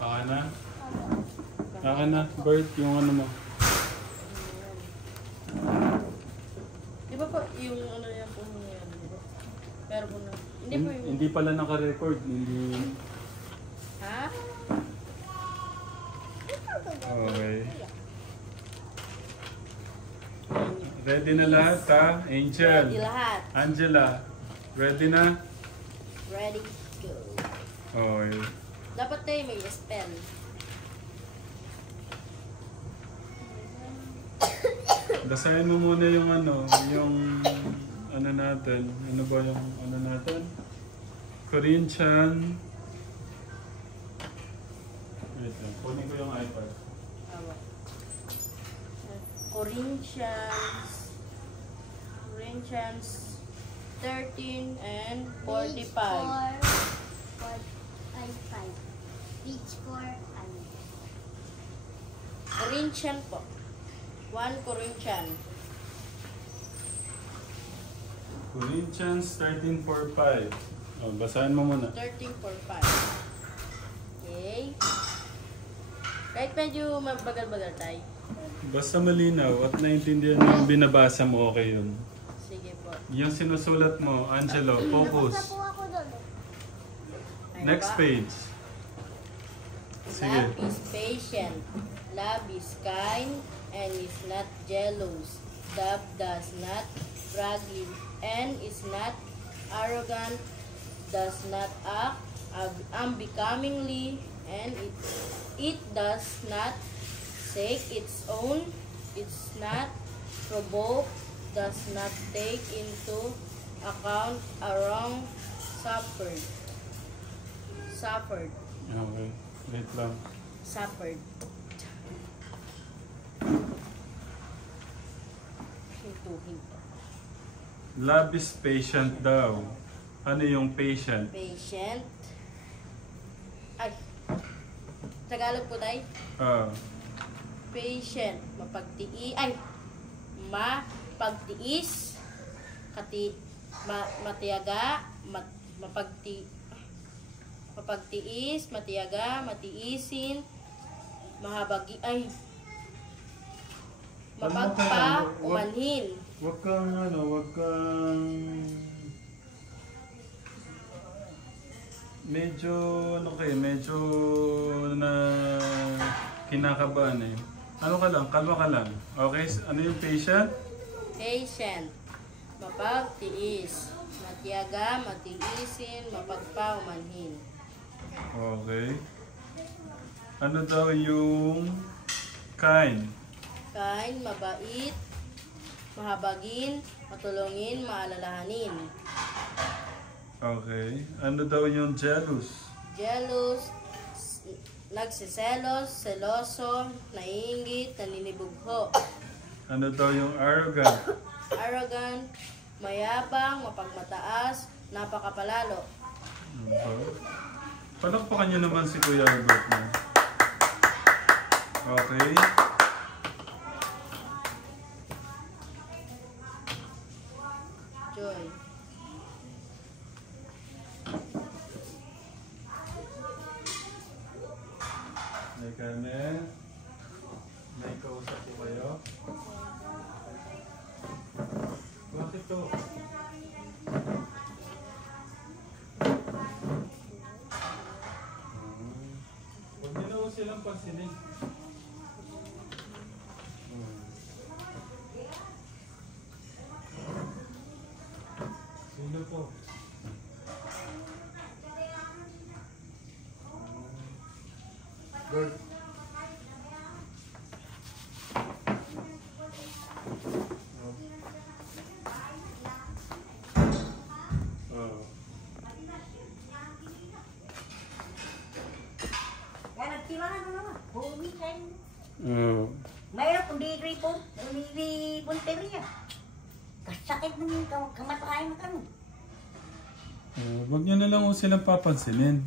Akin na? Akin na, Bert, yung ano mo. Di ba po yung ano yan po yan, di ba? Pero po na. Hindi po yung... Hindi pala naka-record. Hindi... Ha? Okay. Ready na lahat ha? Angel. Ready lahat. Angela. Ready na? Ready, go. Okay. Dapat tayo may spell. Basahin mo muna yung ano natin. Ano ba yung ano natin? Corinthian. Wait lang. Kunin ko yung iPad. Awa. Corinthians 13 and 45. 45. Page 4. Corinthian po. 1 Corinthian. Corinthians 13:4-5. Oh, basahin mo muna. 13:45. Okay. Kahit medyo mabagal-bagal tayo. Basta malinaw at naintindihan mo yung binabasa mo, okay yun. Sige po. Yung sinusulat mo, Angelo, focus. Nabasa po ako doon. Ano Next ba? page. Sige. Love is patient. Love is kind and is not jealous. Love does not brag and is not arrogant. Does not act unbecomingly and it does not seek its own. It's not provoked. Does not take into account a wrong suffered. Okay. Wait lang. Suffered. Hintuhin po. Love is patient daw. Ano yung patient? Patient. Ay. Tagalog po tayo. Patient. Mapagtiis. Matiyaga. Mapagtiis. Matiyaga. Matiisin. Mahabagi. Ay. Mapagpa-umanhin. Huwag kang medyo na kinakabahan eh. Ano ka lang, kalma ka lang. Okay, ano yung patient? Patient. Mapagtiis. Matiyaga, matiisin, mapagpa-umanhin. Okay. Ano daw yung kind? Kind, mabait, mahabagin, matulungin, maalalahanin. Okay. Ano daw yung jealous? Jealous, nagsiselos, seloso, naiingit, naninibugho. Ano daw yung arrogant? Arrogant, mayabang, mapagmataas, napakapalalo. Okay. Palakpakan niyo naman si Kuya Albert mo. Okay. Joy. May Carmen. May kausap po kayo. Bakit to? Huwag niyo na ho silang pansinin. Sino po? Good. Mayroon kung di punteriya. Kasakit ng kamatayan ng kano. Huwag niyo na lang ho silang papansinin.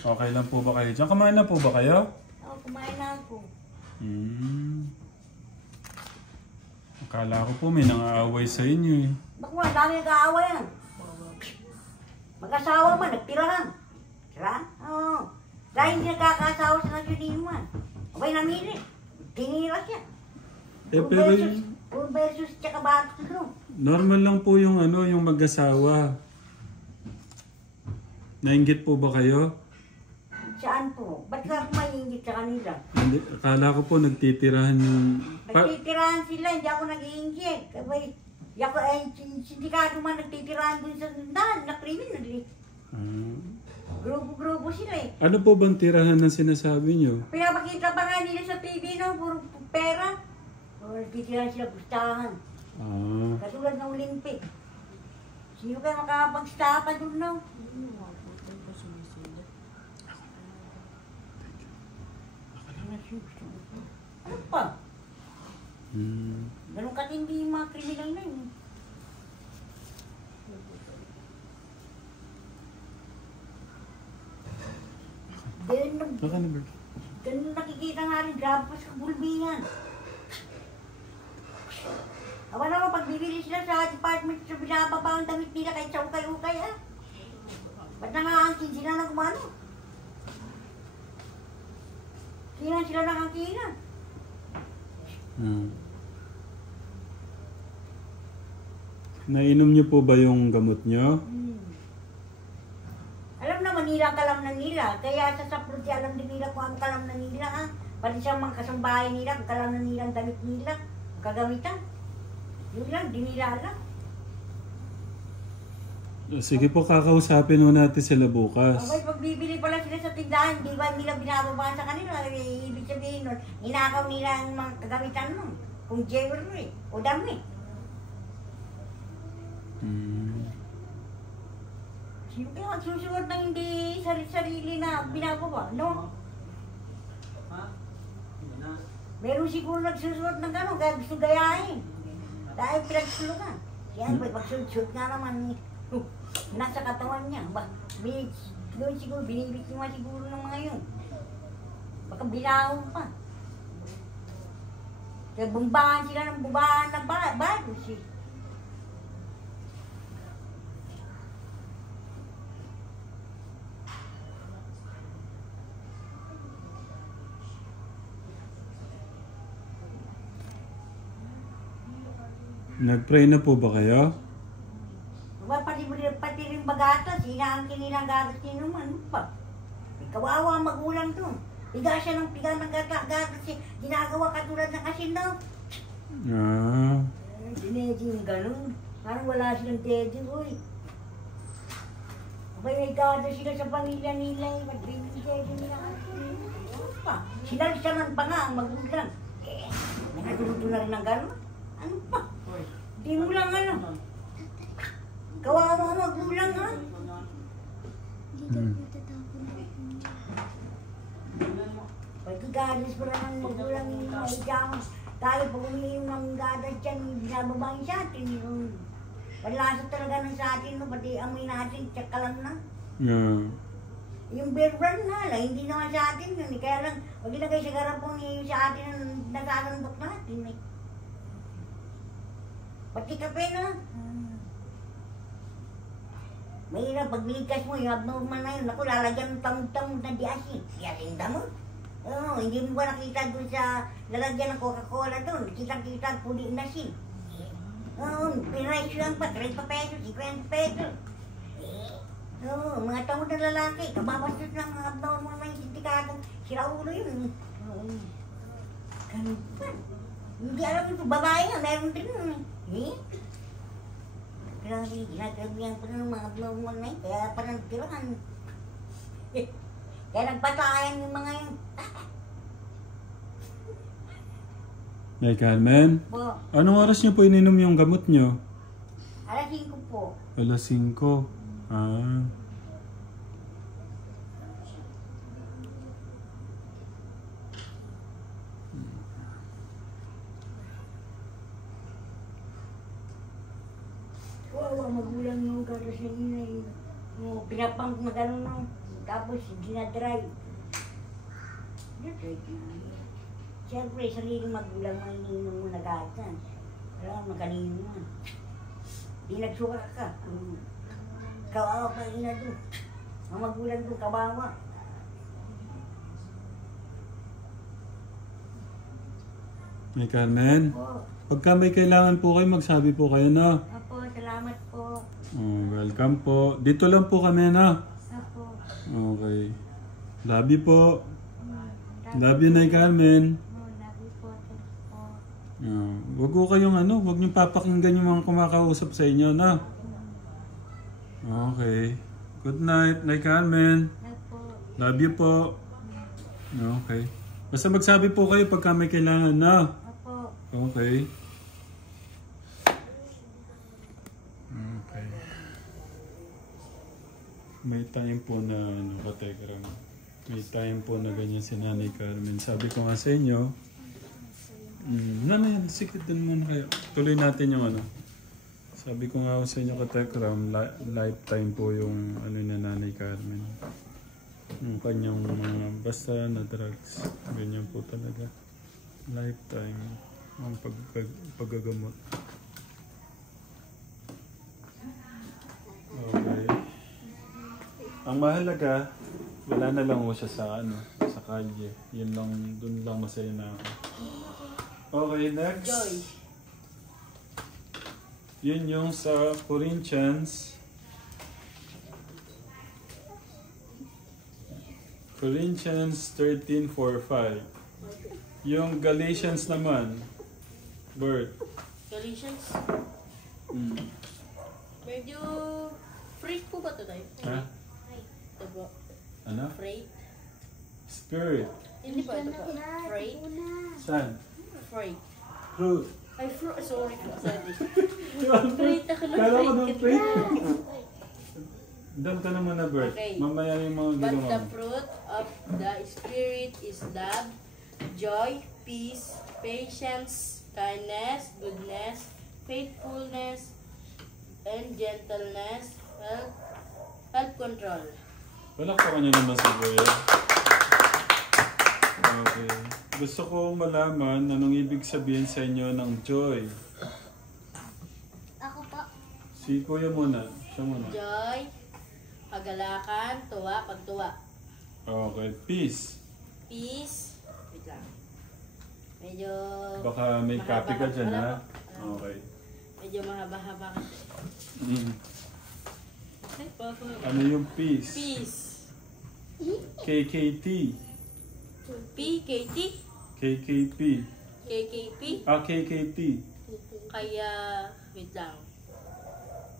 Okay lang po ba kayo dyan? Kumain na po ba kayo? Oo, kumain na ako. Akala ko po may nangaaway sa inyo eh. Baka ang dami nag-aaway yan. Mag-asawa man, nagtirahan. Tira? Oo. Dahil hindi nagkakasawa sa nasyunin man. Abay namili. Tinira siya. pero Puro versus tsaka batos no. normal lang po yung yung mag-asawa. Nainggit po ba kayo? Saan po? Ba't ka kumayingit sa kanila? Hindi, akala ko po nagtitirahan yung... Nagtitirahan sila, hindi ako nag-iinggit. Abay, ako sindikato man nagtitirahan dun sa sundan, na criminal eh. Grupo-grupo sila eh. Ano po bang tirahan na sinasabi nyo? Pinapakita pa nga nila sa TV no, puro pera. O, nagtitirahan sila pustahan. Katulad ng Olympic. Sino kayo makakapagstapan dun no? Ano pa? Ganun katindi yung mga kriminal na yun. Ganun nakikita nga rin, grabe pa sa bulbihan. Awa naman, pag bibili sila sa department, sa binababa ang damit nila kahit sa ukay-ukay ha. Ba't nangaangkin sila na kumano? Kinan sila nakangkinan. Nainom niyo po ba yung gamot niyo? Alam naman nila ang kalamnan nila. Kaya sa sapruti alam din nila kung ang kalamnan nila ha. Pati sa mga kasambahay nila, ang kalamnan nila ang damit nila, ang kagamitan. Yun lang, di nila alam. Sige po, kakausapin mo natin sila bukas. Okay, pag bibili pala sila sa tindahan, di ba nila binababa sa kanila? Ibig sabihin nun, inakaw nila ang mga kagamitan nun. Kung jewelry o damit. Sino kaya magsusuot ng hindi sarili na binababa, no? Meron siguro nagsusuot ng gano'n, kaya gusto gayahin. Dahil pinagsulungan. Yan, pagsuot nga naman nasa katawan niya. Doon siguro, binibiktima siguro ng mga yun. Baka binahon pa. Kaya bumbahan sila ng bubahan na bagos eh. Nag-pray na po ba kayo? Pati rin bagatas, inaangkin nilang gatas ninuman. Ano pa? May kawawa ang magulang to. Piga siya ng piga ng gatas. Ginagawa katulad ng asin daw. Dinedi yung ganun. Parang wala silang dedi, uy. Abay may gatas sila sa pamilya nila. Ba't binigay nila asin? Ano pa? Sinalsaman pa nga ang magulang. Nakatuluto na rin ng ganun. Ano pa? Di mo lang ano. Kawawa magulang ha. Pagkagadas pa lang ang magulang yung mahigang. Tayo pag umiinom ng gadas yan, binababangin sa atin. Panlasa talaga ng sa atin, no? Pati amoy natin, check ka lang na. Yung beer brand na lang, hindi naman sa atin yun. Kaya lang, pag ilagay sa garapong sa atin ang nasasandok natin. Pati kape na. Mahirap, pag bigkas mo, yung abnormal na yun. Naku, lalagyan ng tamod-tamod na diasin. Yarinda mo. Oo, hindi mo ba nakita doon sa lalagyan ng Coca-Cola doon? Kitang-kita, puli na sin. Oo, pinrice lang pa, 30 pesos, 50 pesos. Oo, mga tamod na lalaki, kababastos ng mga abnormal na yung sindikatong siraulo yun. Oo. Ganun pa. Hindi alam ito, babae nga, meron din yun. Grabe, ginagabihan ko ng mga abnormal na yun, kaya parang tirahan. Kaya nagpatayan yung mga yun. Nay Carmen, Po, anong oras niyo po ininom yung gamot niyo? alas 5 po. Alas 5. Wawa, magulang yung gatas na yun. Pinapang na gano'n no. Tapos dinadry. Siyempre, sarili magulang ang ininom mo na gatas. Wala, magalino mo. Di nagsuka ka. Kawawa pa ina doon. Ang magulang doon, kawawa. May Carmen, Po. pagka may kailangan po kayo, magsabi po kayo na. Opo, salamat po. Oh, welcome po. Dito lang po kami na. Opo. Okay. Love you po. Love you, Nay Carmen. Love you po. Wag ko kayong wag niyong papakinggan yung mga kumakausap sa inyo na. Okay. Good night, Nay Carmen. Love you po. Okay. Basta magsabi po kayo pagka may kailangan na. Opo. Okay. Okay. May time po na kategram. May time po na ganyan si Nanay Carmen. Sabi ko nga sa inyo, nanay, sikit din muna kayo. Tuloy natin yung Sabi ko nga sa inyo kategram, lifetime po yung na Nanay Carmen. Yung kanyang mga basta na drugs. Ganyan po talaga. Lifetime ang paggagamot. Okay. Ang mahalaga, wala na lang ho siya sa sa kalye. Yun lang, dun lang masaya na ako. Okay, next. Joy. Yun yung sa Corinthians. Corinthians 13:4-5. Yung Galatians naman, Bert. Galatians. Mm. Medyo freight po ba ito tayo? Ha? Ito po. Ano? Freight. Spirit. Hindi ba ito po? Freight. Saan? Freight. Fruit. Ay, sorry po. Sorry. Freight Freight ako ng Kala ko freight. ng freight. Doon ka naman na, Bert. Okay. Mamaya yung mga But ginawa the mo. fruit of the Spirit is love, joy, peace, patience, kindness, goodness, faithfulness, and gentleness, self-control. Palakpakan niyo naman si Kuya. Okay. Gusto ko malaman anong ibig sabihin sa inyo ng joy. Ako po. Si Kuya muna. Siya muna. Joy, kagalakan, tuwa, pagtuwa. Okay. Peace. Peace. Wait lang. Medyo... Baka may copy ka dyan, ha? Wala po. Okay. Medyo mahaba-haba kasi. Mm. Ay, papa. Ano yung peace? Peace. KKT. PKT. KKP. KKP. KKT. Kaya, wait lang.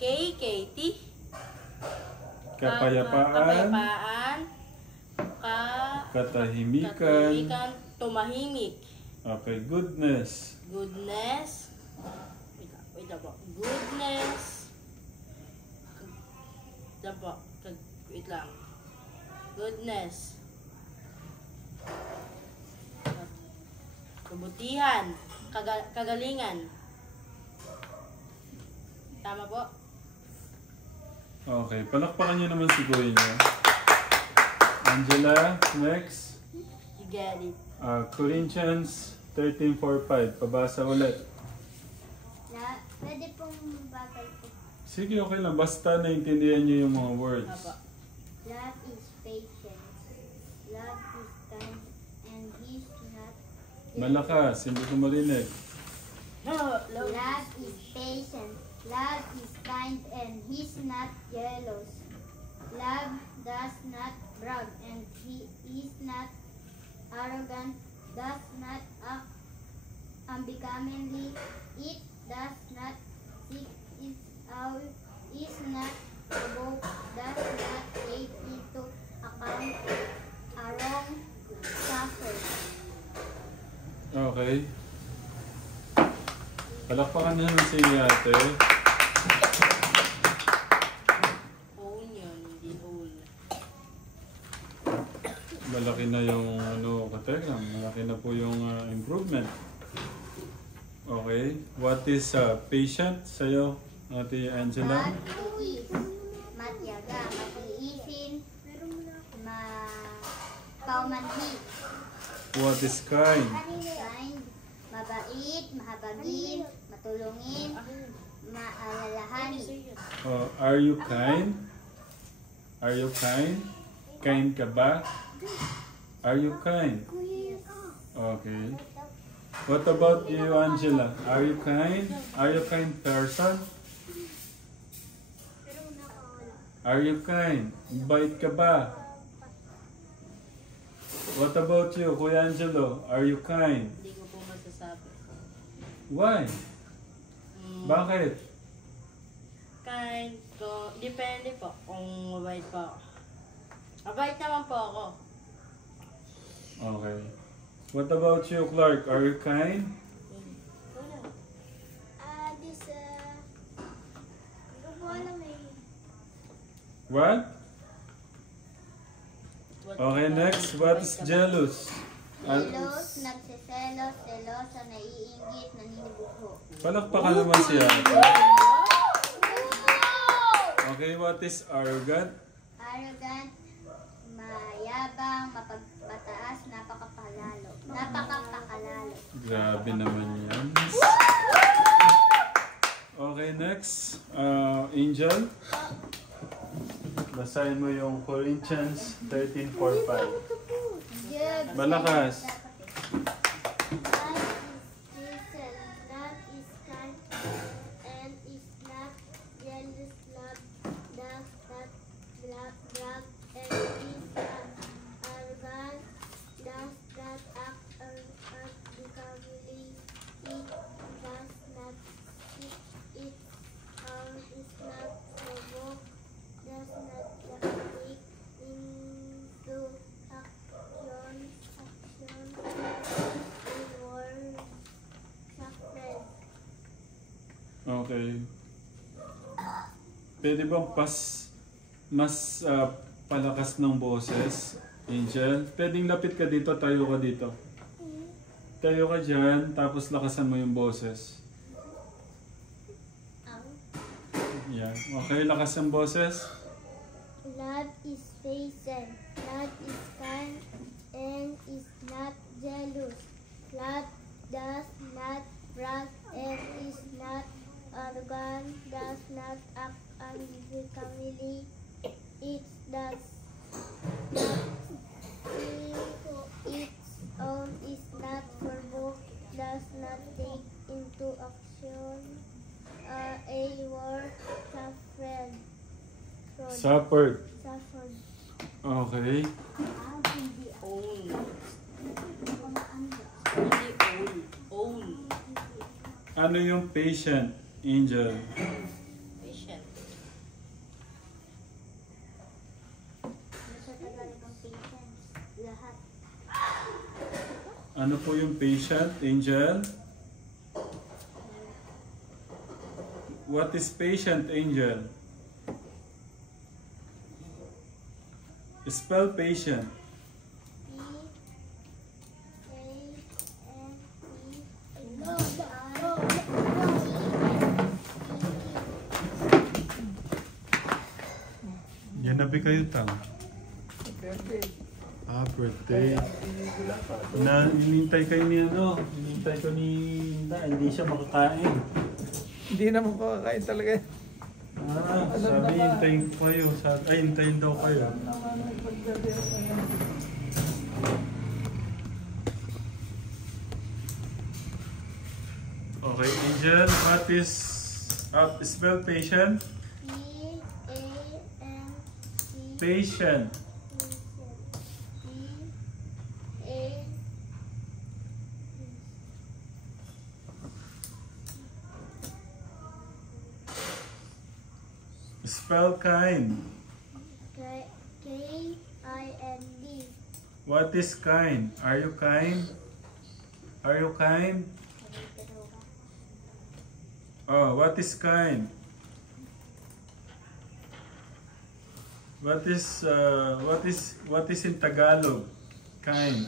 KKT. Kapayapaan. Kapayapaan. Katahimikan. Katahimikan. Tumahimik. Okay. Goodness. Goodness. Wait lang po. Goodness. Wait lang. Goodness. Kabutihan. Kagalingan. Tama po? Okay. Palakpakan niyo naman si Kuya niyo. Angela, next. You get it. Corinthians 13:4-5. Pabasa ulit. Pwede pong bagay po. Sige, okay lang. Basta naintindihan niyo yung mga words. Apa. Love is patience. Love is kind and he's not. Malakas. Hindi ko marinig. Love is patient. Love is kind and he's not jealous. Love does not brag and he is not arrogant. Does not act unbecomingly. It does not seek its own. Is not provoked. Does not take into account a wrong suffer. Okay. Palakpakan niyo naman si ate. Own yun, hindi own. Malaki na yung kategram. Malaki na po yung improvement. Okay. What is patient sa'yo, Ate Angela? Matiis, matyaga, matiisin, paumanhin, What is kind? kind, mabait, mahabagin, matulungin, maalalahanin. Are you kind? Are you kind? Kind ka ba? Are you kind? Okay. What about you, Angela? Are you kind? Are you kind person? Are you kind? Bait ka ba? What about you, Kuya Angelo? Are you kind? Hindi ko po masasabi. Why? Bakit? Kind ko, depende po kung mabait po ako. Mabait naman po ako. Okay. What about you, Clark? Are you kind? What? Okay, next. What is jealous? Jealous, nagsiselos, selosa, naiinggit, naninibuho. Palakpakan naman siya. Okay, what is arrogant? Arrogant, mayabang, mataas, napakapakalalo. Grabe naman yan. Okay, next. Angel. Basahin mo yung Corinthians 13:4-5. Malakas. Love is kind and is not jealous. Love does not brag and is not arrogant. Does not act unbecomingly. It does not seek its own. Is not provoked. Does not take into action in word sacred. Okay. Pwede bang mas palakas ng boses, Angel? Pwedeng lapit ka dito, tayo ka dito. Tayo ka dyan, tapos lakasan mo yung boses. Yan. Okay, lakas ang boses. Love is patient. Love is kind and is not jealous. Love does not brag and is not arrogant. Does not act unbecomingly. It does not seek its own. Is not provoked. Does not take into action a word suffered. Suffered. Suffered. Okay. Own. Hindi own. Ano yung patient, Angel? Patient. Sa Tagalog ang patience. Lahat. Ano po yung patient, Angel? What is patient, Angel? Spell patient. Yan na ba kayo tang? Birthday. Inintay kayo ni ano? Inintay ko ni Inda. Hindi siya makakain. Hindi naman makakain talaga. Sabi hintayin ko kayo. Hintayin daw kayo. Okay, Angel, what is spell patient? P-A-N-C. Patient. Spell kind. K-I-N-D. What is kind? Are you kind? Are you kind? Oh, what is kind? What is in Tagalog? Kind.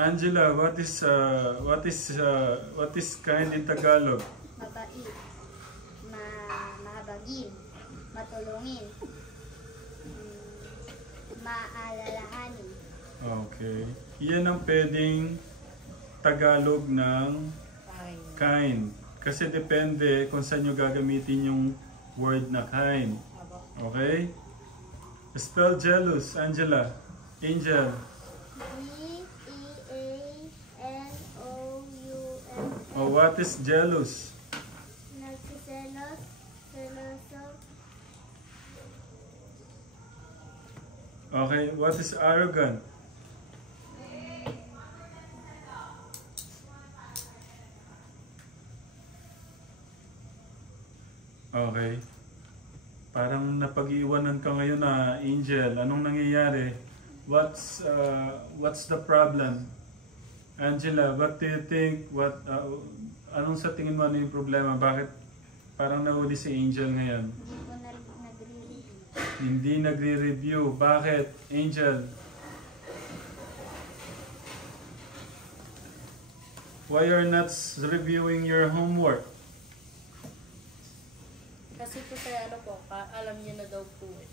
Angela, what is kind in Tagalog? Mabait. Mahabagin. Matulungin. Maalalahanin. Okay. Yan ang pwedeng Tagalog ng kind. Kasi depende kung saan nyo gagamitin yung word na kind. Okay? Spell jealous, Angela. Angel. Jealous. Oh, what is jealous? Nagsiselos. Seloso. Okay, what is arrogant? Okay. Parang napag-iwanan ka ngayon na Angel. Anong nangyayari? What's the problem? Angela, what do you think? Anong sa tingin mo ano yung problema? Bakit parang nahuli si Angel ngayon? Hindi ko na nagre-review. Hindi nagre-review. Bakit? Angel? Why you're not reviewing your homework? Kasi po tayo ano po, alam niya na daw po eh.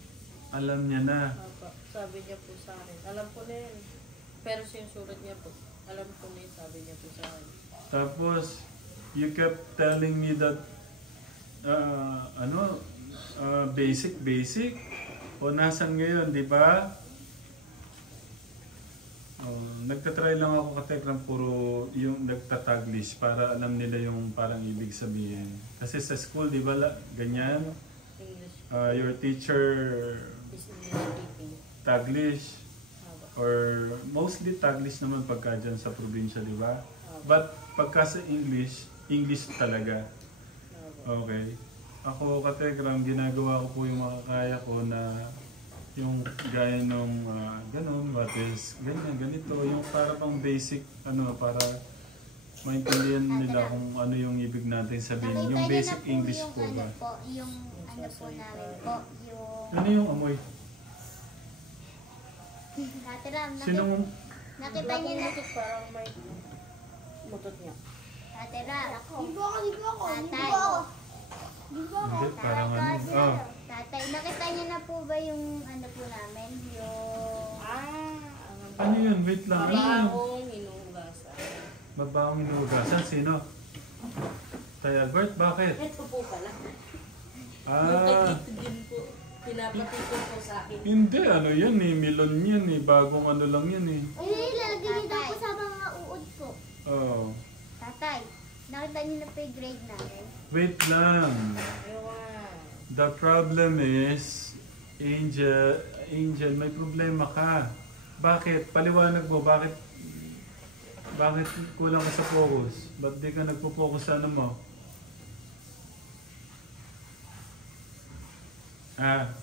Alam niya na. Opo, sabi niya po sa akin. Alam ko na yun. Pero sinusulat niya po. Alam ko na yun, sabi niya po sa akin. Tapos, you kept telling me that basic o nasan ngayon, di ba? Nagtatry lang ako katekram puro yung nagtataglish para alam nila yung parang ibig sabihin. Kasi sa school, di ba, ganyan? English Your teacher is English speaking. taglish or mostly taglish naman pagka dyan sa probinsya, di ba? But pagka sa English talaga. Okay. Ako katekram, ginagawa ko po yung makakaya ko na yung gaya nung ganun, what is, ganyan, ganito, yung para pang basic, para maintindihan nila kung ano yung ibig natin sabihin. Yung basic English po ba? Yung ano po namin po, yung... Ano yung amoy? Ate Ram, Sinong, nakita niyo na... Parang may mutot niya. Ate Ram, tatay. hindi, parang ano, Tatay, nakita niyo na po ba yung ano po namin? Yung... ano yun, wait lang, ano yun? Mabahong hinuhugasan. Mabahong hinuhugasan, sino? Tay Albert, bakit? Ito po pala. Ah, Din po. Pinapatipon po sa akin. hindi, ano yan eh, melon yan eh, bagong ano lang yan eh. Ay, lalagyan niyo daw po sa mga uod po. Oh, Tatay, nakita niyo na po yung grade namin? wait lang. Ewan. The problem is, Angel, may problema ka. Bakit? Paliwanag mo, bakit kulang ka sa focus? Ba't di ka nagpo-focus sa ano mo?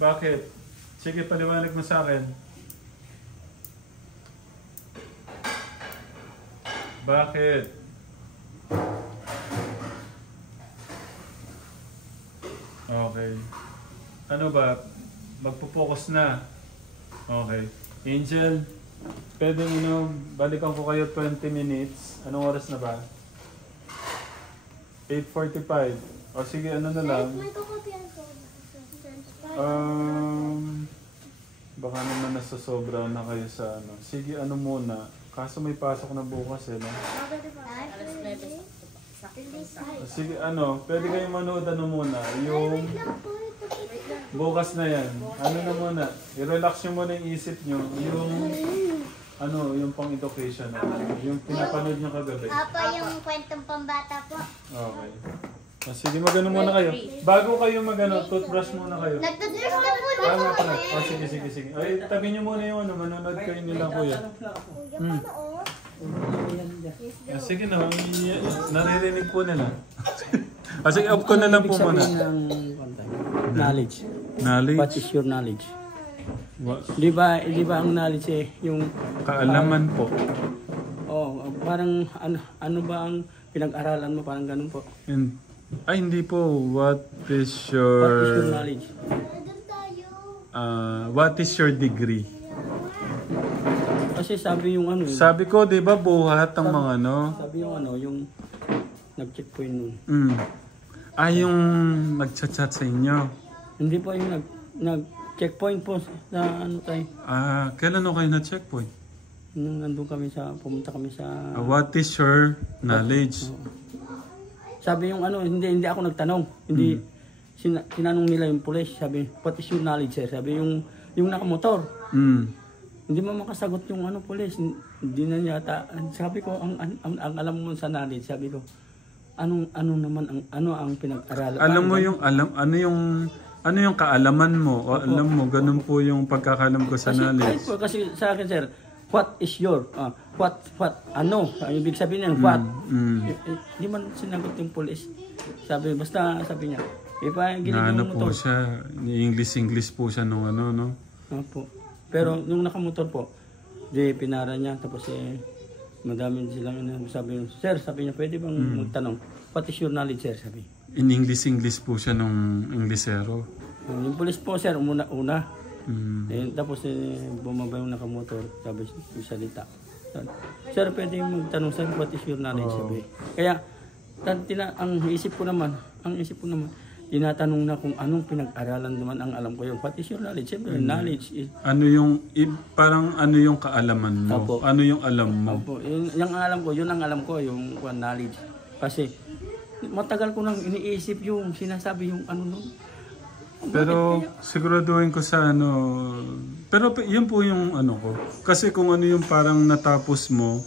Bakit? Sige, paliwanag mo sa akin. Bakit? Okay. Ano ba? Magpo-focus na. Okay. Angel, pwede balikan ko kayo 20 minutes. Anong oras na ba? 8:45. O sige, ano na lang. May kukopiyan ko. Baka naman nasasobra na kayo sa ano. Sige, ano muna. Kaso may pasok na bukas eh, no? Alas 9. Sige, pwede kayong manood muna. Yung bukas na yan. Ano na muna. I-relax nyo muna yung isip nyo. Yung pang education. Yung pinapanood nyo kagabi. Apo, yung kwentong pambata po. Okay. Sige, magano muna kayo. Bago kayo toothbrush muna kayo. Nagtutbrush na po na Tama po pala. Sige. Ay, tabi nyo muna yung manonood kayo nila kuya. Sige na, naririnig po nila. Sige, off ko na lang po muna. Knowledge. Knowledge? What is your knowledge? Di ba ang knowledge yung... Kaalaman po. Parang ano ba ang pinag-aralan mo? Parang ganun po. Hindi po. What is What is your your... knowledge? What is your degree? Kasi sabi yung Sabi ko, di ba, buhat ang mga Sabi yung nag-checkpoint nun. Yung nag-chat sa inyo. Hindi po yung nag-checkpoint po sa tayo. Kailan kayo na-checkpoint? Nung pumunta kami sa... What is your knowledge? Sabi yung ano, hindi ako nagtanong. Hindi, sinanong nila yung police. Sabi, what is your knowledge, sir? Sabi yung nakamotor. Hindi mo makasagot yung ano, police. Hindi na yata. Sabi ko, ang alam mo sa knowledge, sabi ko, ano naman ang pinag-aralan? Alam mo yung ano yung kaalaman mo? O, alam mo, ganun po yung pagkakalam ko sa knowledge. Kasi sa akin, sir, what is your, ano? Ibig sabihin niyan, what? Hindi man sinagot yung police. Sabi, basta sabi niya, Naano po siya, English po siya nung ano, no? Opo. Pero nung nakamotor po, di pinara niya, tapos madami silang sabi niya, sir, sabi niya, pwede bang magtanong, what is your knowledge, sir? Sabi. In English po siya nung Inglesero. Yung police po, sir, una. Tapos bumaba yung nakamotor, sabi yung salita. Sir, pwede magtanong, sir, what is your knowledge? Sabi. Kaya, ang isip ko naman, tinatanong na kung anong pinag-aralan naman ang alam ko yun. What is your knowledge? Siyempre, knowledge is... Parang ano yung kaalaman mo? Opo. Ano yung alam mo? Opo. Yun ang alam ko, yung knowledge. Kasi, matagal ko nang iniisip yung sinasabi yung ano nun. Pero siguraduhin ko sa ano... Pero yun po yung ano ko. Kasi kung ano yung parang natapos mo,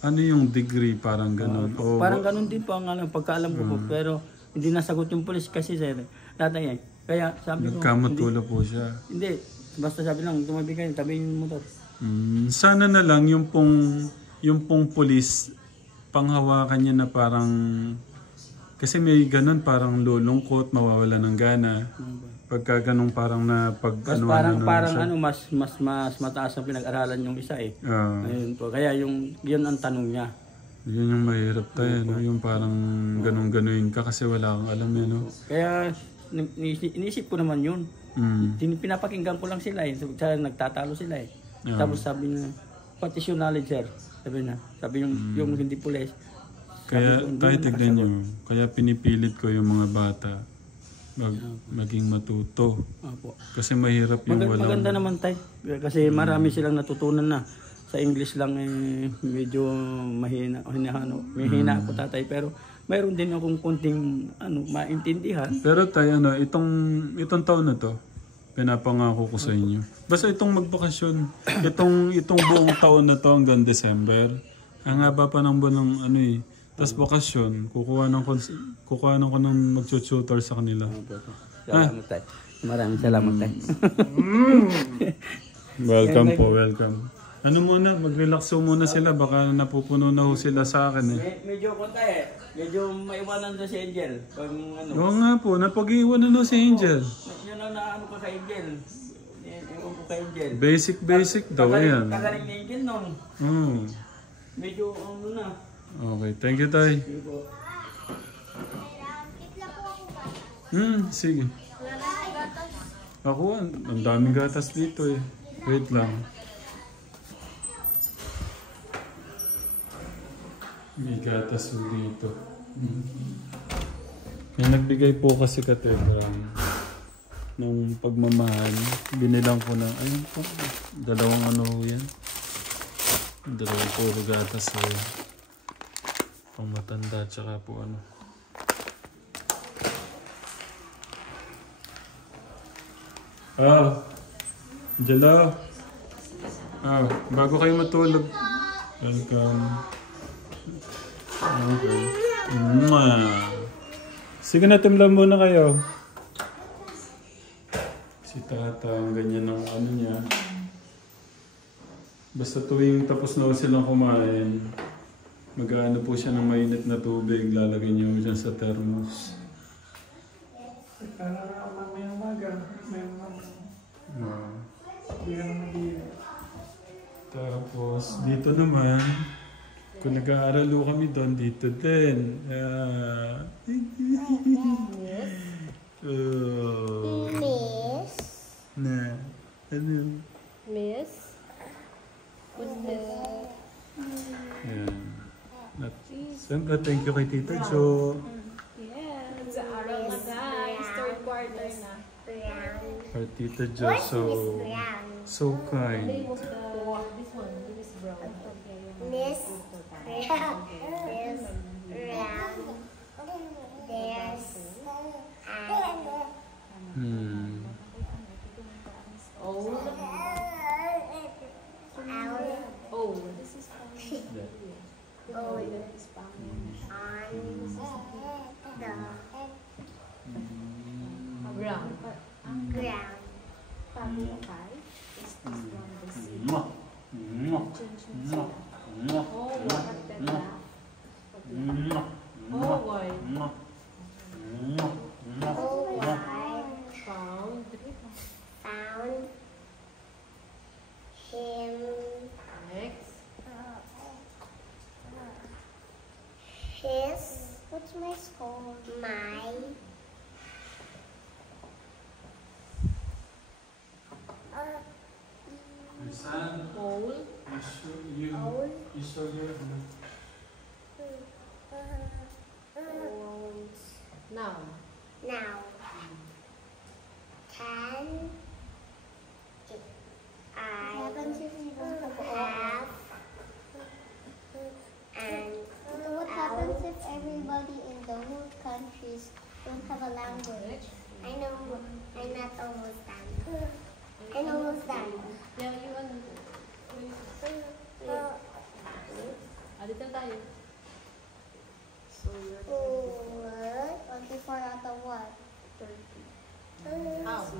ano yung degree, parang ganun. Parang ganun din po ang pagkaalam ko po. Pero hindi nasagot yung police kasi sir. Tatay kaya sabi ko... Nagkamatula po siya. Hindi. Basta sabi lang, tumabi kayo, tabi yung motor. Sana na lang yung pong police, panghawakan niya na parang... Kasi may ganun, parang lulungkot, mawawala ng gana. Pagka ganun parang parang mas mataas ang pinag-aralan yung isa eh. Ayun po. Kaya yun ang tanong niya. Yun yung mahirap tayo, no? Yung parang ganun-ganuin ka kasi wala kang alam yun, no? Kaya inisip ko naman yun. Pinapakinggan ko lang sila eh. Nagtatalo sila eh. Tapos sabi niya, what is your knowledge, sir? Sabi yung hindi pulis. Kaya kahit tignan nyo, kaya pinipilit ko yung mga bata maging matuto. Opo. Kasi mahirap yung walang... Maganda naman tayo. Kasi marami silang natutunan na. Sa English lang medyo mahina. Mahina ako tatay. Pero mayroon din akong konting maintindihan. Pero tayo itong taon na to, pinapangako ko sa inyo. Basta itong magbakasyon, itong buong taon na to hanggang December, ang haba pa ng buwan ng tapos bakasyon, kukuha ko ng mag-tutor sa kanila. Salamat tayo. Maraming salamat tayo. Welcome po, welcome. Muna, mag-relax muna sila, baka napupuno na ho sila sa akin eh. Medyo maiwanan na si Angel. Oo nga po, napag-iwanan na si Angel. Yun ang naano ka kay Angel. Ewan ko kay Angel. Basic daw yan. Kagaling ni Angel nun. Medyo na. Okay, thank you, Tay. Sige. Ako, ang daming gatas dito eh. Wait lang. May gatas dito. May nagbigay po kasi ng pagmamahal. Binilang ko ng, ayun po, dalawang yan. Dalawang puro gatas pang matanda tsaka po Angela. Bago kayo matulog. Welcome. Okay. Sige na, timlam muna kayo. Si Tata, ang ganyan ng niya. Basta tuwing tapos na silang kumain, mag-aano po siya ng mainit na tubig, lalagay niyo dyan sa thermos. Para mamaya umaga, Tapos dito naman, kung nag-aaral kami doon, dito din. Miss? Ano? Miss? What's that? Ayan. Siyempre, thank you kay Tita Jo. Yes, sa araw na guys, third quarter na. Kay Tita Jo, so kind. This one, this is brown. Miss Brown. ground. Pablo-kai is this one the sea. Mwah. Mwah. Change mo Mwah. sila. Mwah. Oh, what at the Mwah. left. Mwah. Oh, why? Mwah. Mwah. Mwah. Oh, Mwah. I Found. found him. Next. His. What's my score? My. My son, Hole. you saw your, Holes. Now. Now. Can I have and What happens if everybody in the whole countries don't have a language? I know I'm not almost done. I'm almost done. Yeah, you want. Dito tayo. So, you're 24 out of what? 30. Out.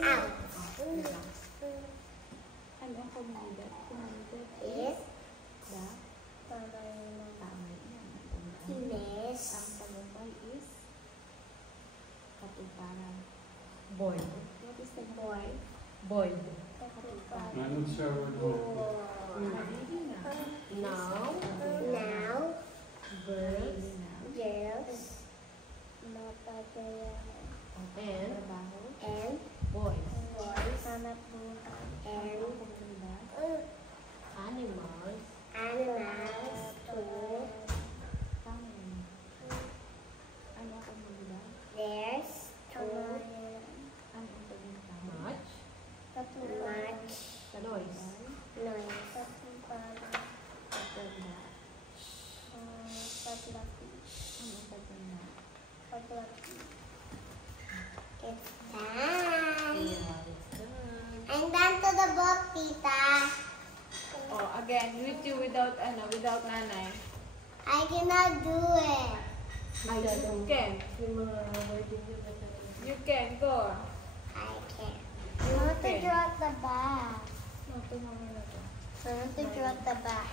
Out. Ano ang commanded? Commanded Is the tama yan. Ang miss tagumpay is katuparan. Void. What is the boy. void? anong siya word mo? Now, Now birds, girls and and boys. boys and Animals, animals to there's too much, much noise, noise. It's time. yeah, it's done. I'm done to the book, Tita. Oh, again, with you without nanay. I cannot do it. You can. You can, go. I can't. I want to draw at the back. No, tumama na to. I want to draw at the back.